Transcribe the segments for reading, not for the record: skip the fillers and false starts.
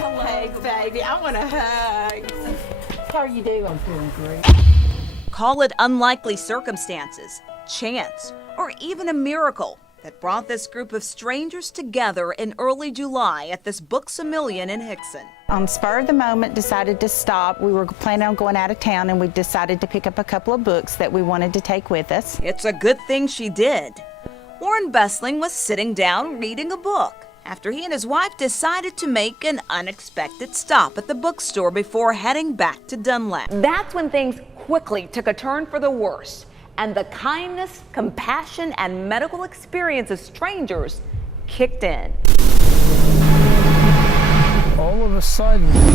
Hey, baby, I want a hug. How are you doing? I'm doing great. Call it unlikely circumstances, chance, or even a miracle that brought this group of strangers together in early July at this Books-A-Million in Hickson. On spur of the moment, decided to stop. We were planning on going out of town, and we decided to pick up a couple of books that we wanted to take with us. It's a good thing she did. Warren Bessling was sitting down reading a book after he and his wife decided to make an unexpected stop at the bookstore before heading back to Dunlap. That's when things quickly took a turn for the worse, and the kindness, compassion, and medical experience of strangers kicked in. All of a sudden, there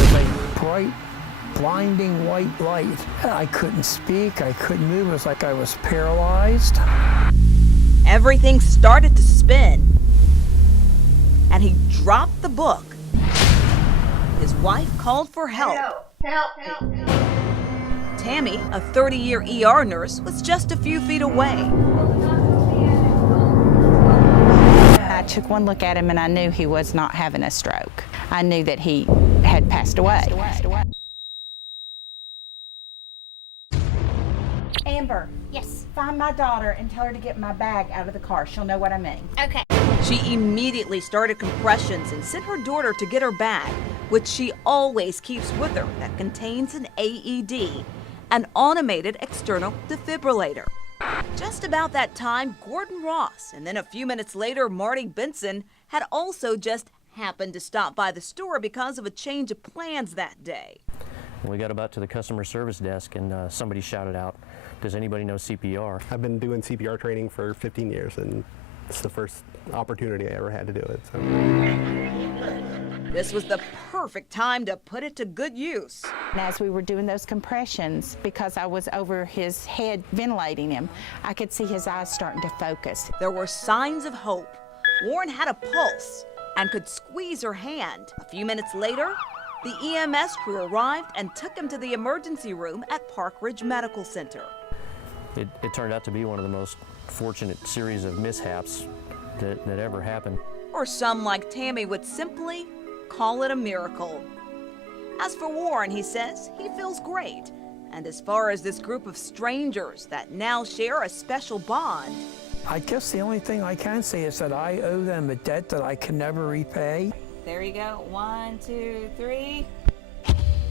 was a bright, blinding white light. I couldn't speak, I couldn't move, it was like I was paralyzed. Everything started to spin, and he dropped the book. His wife called for help. Help. Tammy, a 30-year ER nurse, was just a few feet away. I took one look at him, and I knew he was not having a stroke. I knew that he had passed away. Amber. Yes. Find my daughter and tell her to get my bag out of the car. She'll know what I mean. Okay. She immediately started compressions and sent her daughter to get her bag, which she always keeps with her, that contains an AED, an automated external defibrillator. Just about that time, Gordon Ross, and then a few minutes later, Marty Benson, had also just happened to stop by the store because of a change of plans that day. We got about to the customer service desk and somebody shouted out, "Does anybody know CPR?" I've been doing CPR training for 15 years, and it's the first opportunity I ever had to do it. So. This was the perfect time to put it to good use. And as we were doing those compressions, because I was over his head ventilating him, I could see his eyes starting to focus. There were signs of hope. Warren had a pulse and could squeeze her hand. A few minutes later, the EMS crew arrived and took him to the emergency room at Park Ridge Medical Center. It turned out to be one of the most fortunate series of mishaps that ever happened. Or some like Tammy would simply call it a miracle. As for Warren, he says he feels great. And as far as this group of strangers that now share a special bond, I guess the only thing I can say is that I owe them a debt that I can never repay. there you go. 1, 2, 3.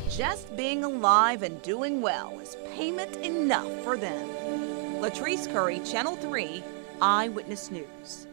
Just being alive and doing well is payment enough for them. Latrice Curry, Channel 3, Eyewitness News.